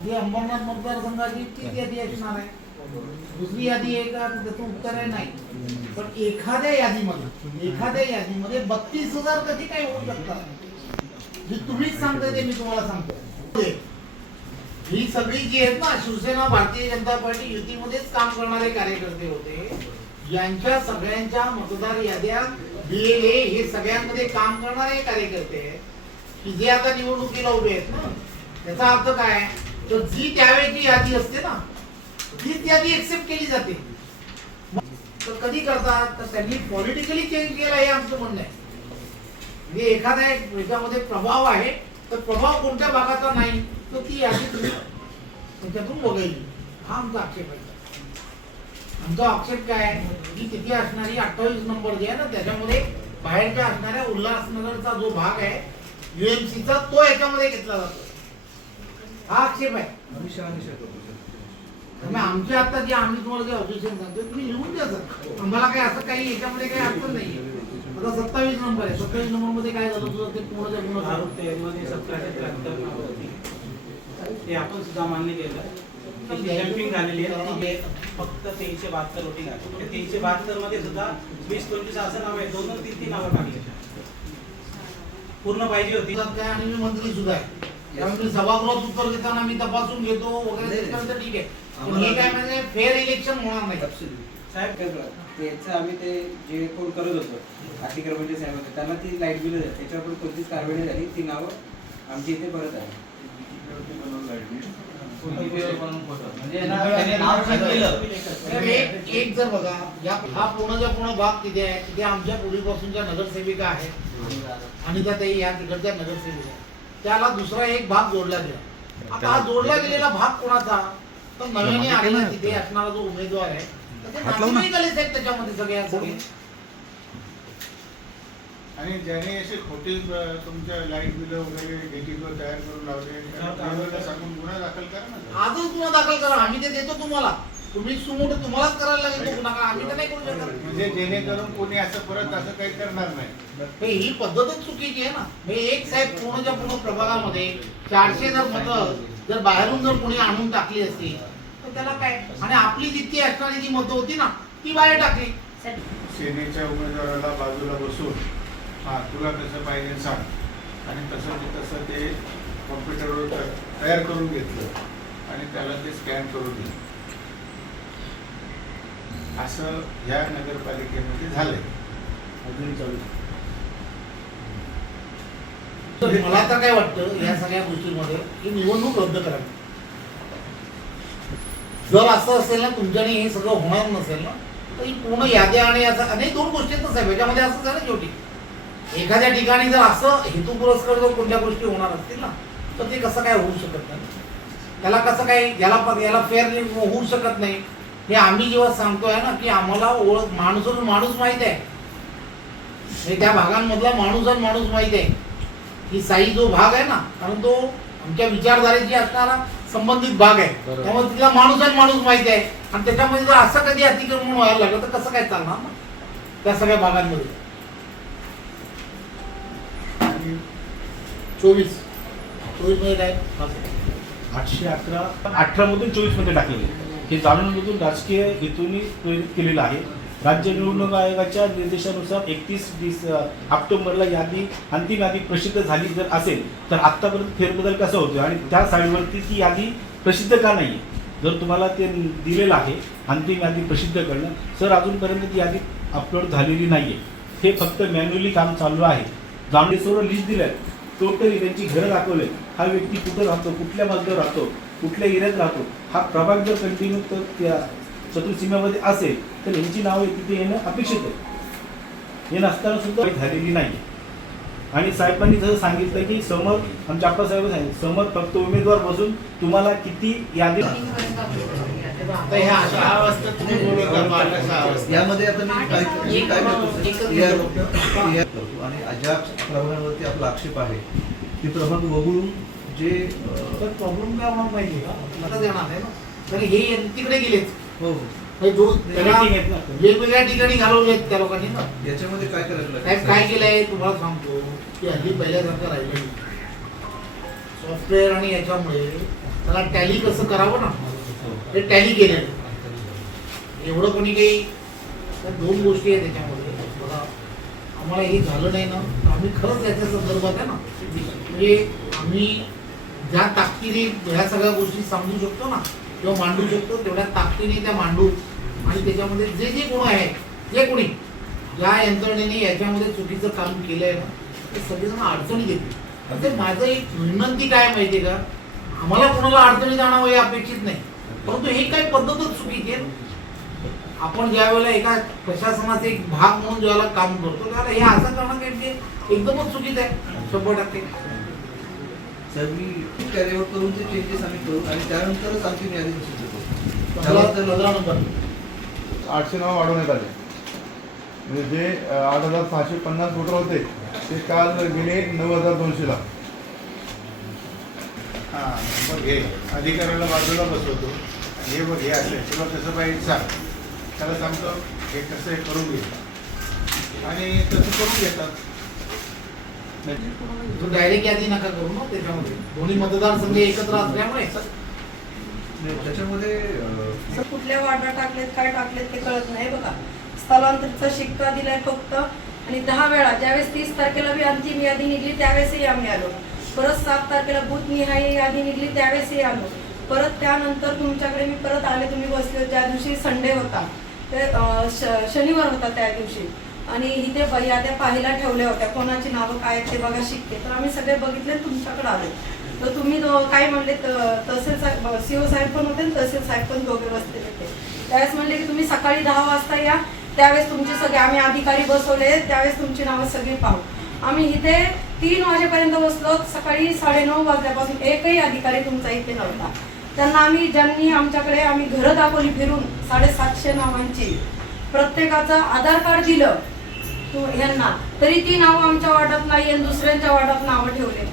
ही अंबरनाथ मतदारसंघाची तीच यादी असणार आहे. दुसरी यादी आहे का त्याचं उत्तर आहे नाही. पण एखाद्या यादीमध्ये एखाद्या यादीमध्ये बत्तीस हजार कधी काय होऊ शकतात जी तुम्हीच सांगताय ते मी तुम्हाला सांगतो ही सगळी जी आहेत ना शिवसेना भारतीय जनता पार्टी युतीमध्येच काम करणारे कार्यकर्ते होते. यांच्या सगळ्यांच्या मतदार याद्या दिलेले हे सगळ्यांमध्ये काम करणारे कार्यकर्ते आहेत. की जे आता निवडणुकीला उभे आहेत ना त्याचा अर्थ काय तर जी त्यावेळेची यादी असते ना तीच यादी एक्सेप्ट केली जाते. तर कधी करतात तर त्यांनी पॉलिटिकली चेंज केला हे आमचं म्हणणं आहे. म्हणजे एखाद्या याच्यामध्ये प्रभाव आहे तर प्रभाव कोणत्या भागाचा नाही तर ती यादी तुम्ही त्याच्यातून वगळली. हा आमचा आक्षेप आहे. आमचा आक्षेप काय आहे? की तिथे असणारी अठ्ठावीस नंबर जी आहे ना त्याच्यामध्ये बाहेरच्या असणाऱ्या उल्हासनगरचा जो भाग आहे युएमसीचा तो याच्यामध्ये घेतला जातो. हा आक्षेप आहे. त्यामुळे आमचे आता जे आम्ही तुम्हाला जे ऑब्जेक्शन सांगतो तुम्ही लिहून द्या सर. आम्हाला काय असं काही याच्यामध्ये काही अडचण नाही आता सत्तावीस नंबर आहे. सत्तावीस नंबरमध्ये काय झालं तुझं ते पूर्ण पूर्ण. ते आपण सुद्धा मान्य केलं. जम्पिंग झालेली आहे. फक्त तीनशे बहात्तर वोटिंग आहे. तीनशे बहात्तरमध्ये सुद्धा वीस पंचवीस असं नाव आहे दोन तीन तीन नावं टाकली पूर्ण पाहिजे होती. काय आणि मी मंत्री सुद्धा आहे. त्यामुळे सभागृहात उत्तर देताना मी तपासून घेतो वगैरे त्याच्यानंतर ठीक आहे. पण हे काय म्हणजे फेअर इलेक्शन होणार नाही. साहेब त्याचं आम्ही ते जे कोण करत होतो अतिक्रमणचे साहेब होते त्यांना ती लाइट बिल त्याच्यावर पण कोणतीच कारवाई नाही झाली. ती नावं आमची इथे परत आहे म्हणजे ना त्याने नाव चेंज केलं तर एक एक जर बघा या हा पूर्णच्या पूर्ण भाग तिथे आहे? तिथे आमच्या पूर्वीपासूनच्या नगरसेविका आहेत. आणि त्या ताई या तिकडच्या नगरसेविका आहेत. त्याला दुसरा एक भाग जोडला गेला. आता हा जोडला गेलेला भाग कोणाचा? तर नव्याने आलेला तिथे असणारा जो उमेदवार आहे. त्याच्यामध्ये सगळ्या सगळे. आणि ज्याने असे खोटे तुमच्या लाइट बिल वगैरे घेतील तयार करून लावले सांगून गुन्हा दाखल करा ना. आजच गुन्हा दाखल करा. आम्ही ते देतो तुम्हाला. तुम्ही सुमोट तुम्हालाच करायला लागेल तो गुन्हा आम्ही तर नाही करू शकत. म्हणजे जेणेकरून कोणी असं परत असं काही करणार नाही. हे ही पद्धतच चुकीची आहे ना. हे एक साहेब पूर्णच्या पूर्ण प्रभागामध्ये चारशे जर मतं जर बाहेरून जर कोणी आणून टाकली असती तर त्याला काय? आणि आपली जितकी असणारी जी मतं होती ना ती बाहेर टाकली. सेनेच्या उमेदवाराला बाजूला बसून हा तुला कसं पाहिजे सांग. आणि तसं ते तसं ते कॉम्प्युटरवर तयार करून घेतलं. आणि त्याला ते स्कॅन करून दिलं. असं या नगरपालिकेमध्ये झालंय. तर मला तर काय वाटतं या सगळ्या गोष्टींमध्ये की निवडणूक रद्द करावी. जर असं असेल ना तुमच्याने हे सगळं होणार नसेल ना तर ही पूर्ण याद्या आणि असं अनेक दोन गोष्टी साहेब याच्यामध्ये असं झालं शेवटी. एखाद्या ठिकाणी जर असं हेतू पुरस्कार जर कोणत्या गोष्टी होणार असतील ना तर ते कसं काय होऊ शकत नाही? त्याला कसं काय याला याला फेअर होऊ शकत नाही? हे आम्ही जेव्हा सांगतोय ना की आम्हाला ओळख माणूस माणूस माहीत आहे. हे त्या भागांमधला माणूस आणि माणूस माहीत आहे. की साई जो भाग आहे ना कारण तो आमच्या विचारधारेशी असणारा संबंधित भाग आहे. त्यामुळे तिथला माणूस आणि माणूस माहिती आहे. आणि त्याच्यामध्ये जर असं कधी अतिक्रमण व्हायला लागलं तर कसं काय चालणार ना? त्या सगळ्या भागांमध्ये. चोवीस. चोवीसमध्ये काय? आठशे अकरा अठरा मधून चोवीसमध्ये टाकलेले. हे जाणून जाणूनमधून राजकीय हेतून प्रेरित केलेलं आहे. राज्य निवडणूक आयोगाच्या निर्देशानुसार एकतीस डिस ऑक्टोबरला यादी अंतिम यादी प्रसिद्ध झाली जर असेल तर आत्तापर्यंत फेरबदल कसा होतो आणि त्या साईडवरती ती यादी प्रसिद्ध का नाही जर तुम्हाला ते दिलेलं आहे अंतिम यादी प्रसिद्ध करणं सर अजूनपर्यंत ती यादी अपलोड झालेली नाही आहे हे फक्त मॅन्युअली काम चालू आहे. जांभळे लिस्ट दिलं टोटली त्यांची घरं दाखवले हा व्यक्ती कुठं राहतो कुठल्या मजल्यावर राहतो? कुठल्या एरियात राहतो हा प्रभाग जर कंटिन्यू तर त्या चतुर्सीमेमध्ये असेल तर यांची नावं तिथे येणं अपेक्षित आहे हे नसताना सुद्धा काही झालेली नाही आणि साहेबांनी जसं सांगितलं की समोर आमच्या आप्पा साहेब समोर फक्त उमेदवार बसून तुम्हाला किती यादी आता ह्या अशा यामध्ये आता मी काय मी काय करतो आणि ज्या प्रभागावरती आपला आक्षेप आहे ते प्रभाग वगळून जे तर प्रॉब्लेम काय होणार पाहिजे का? आता देणार आहे ना. तर हे तिकडे गेलेच हो हे. त्याला ना. वेगवेगळ्या ठिकाणी घालवलेत त्या लोकांनी ना. याच्यामध्ये काय करायला साहेब काय केलंय? तुम्हाला सांगतो. की हल्ली पहिल्यासारखं राहिलं नाही. सॉफ्टवेअर आणि याच्यामुळे त्याला टॅली कसं करावं ना? ते टॅली केलेलं एवढं कोणी काही दोन गोष्टी आहेत त्याच्यामध्ये. बघा आम्हाला हे झालं नाही ना आम्ही खरंच याच्या संदर्भात आहे ना. म्हणजे आम्ही ज्या ताकदीने ह्या सगळ्या गोष्टी समजू शकतो ना किंवा मांडू शकतो तेवढ्या ताकदीने त्या मांडू. आणि त्याच्यामध्ये जे जे गुण आहेत जे कोणी ज्या यंत्रणेने याच्यामध्ये चुकीचं काम केलंय ना ते सगळेजण अडचणी घेतील म्हणजे माझं एक विनंती काय माहितीये का? आम्हाला कोणाला अडचणी जाणावं हे अपेक्षित नाही. परंतु हे काही पद्धतच चुकीची आहे आपण ज्या वेळेला एका प्रशासनाचा एक भाग म्हणून ज्यावेळेला काम करतो त्याला हे असं करणं काही एकदमच चुकीचं आहे. शंभर टक्के. सर मी कॅरीवर करून ते चेंजेस आम्ही करू. आणि त्यानंतरच आमची यादी घोषित करतो पंधरा त्याबद्दल पंधरा नंबर. आठशे नाव वाढवण्यात आले. म्हणजे जे आठ हजार सहाशे पन्नास वोटर होते ते काल गेले नऊ हजार दोनशेला हा मग हे अधिकाऱ्याला बाजूला बसवतो. आणि हे बघ हे असं तुला कसं पाहिजे सांग त्याला सांगतो हे कसं हे करून घे. आणि तसं करून घेतात. डायरेक्ट यादी नका करू ना त्याच्यामध्ये. दोन्ही मतदारसंघ एकत्र असल्यामुळे. त्याच्यामध्ये सर कुठल्या वार्डात टाकलेत काय टाकलेत ते कळत नाही बघा. स्थलांतरितचा शिक्का दिलाय फक्त. आणि दहा वेळा ज्यावेळेस तीस तारखेला बी अंतिम यादी निघली त्यावेळेसही आम्ही आलो. परत सात तारखेला बूथ निहाय यादी निघली त्यावेळेसही आलो. परत त्यानंतर तुमच्याकडे मी परत आले तुम्ही बसले ज्या दिवशी संडे होता. ते शनिवार होता त्या दिवशी. आणि इथे याद्या पाहायला ठेवल्या होत्या. कोणाची नावं काय आहेत ते बघा शिकते. तर आम्ही सगळे बघितले तुमच्याकडे आलो. तर तुम्ही काय म्हणले तहसील साहेब सीओ साहेब पण होते तहसील साहेब पण दोघे बसलेले होते. त्यावेळेस म्हणले की तुम्ही सकाळी दहा वाजता या. त्यावेळेस तुमचे सगळे आम्ही अधिकारी बसवले. त्यावेळेस तुमची नावं सगळी पाहू. आम्ही इथे तीन वाजेपर्यंत बसलो. सकाळी साडेनऊ वाजल्यापासून एकही अधिकारी तुमचा इथे नव्हता. त्यांना आम्ही ज्यांनी आमच्याकडे आम्ही घरं दाखवली फिरून साडेसातशे नावांची प्रत्येकाचं आधार कार्ड दिलं यांना तरी ती नावं आमच्या वार्डात नाही आणि दुसऱ्यांच्या वार्डात नावं ठेवले.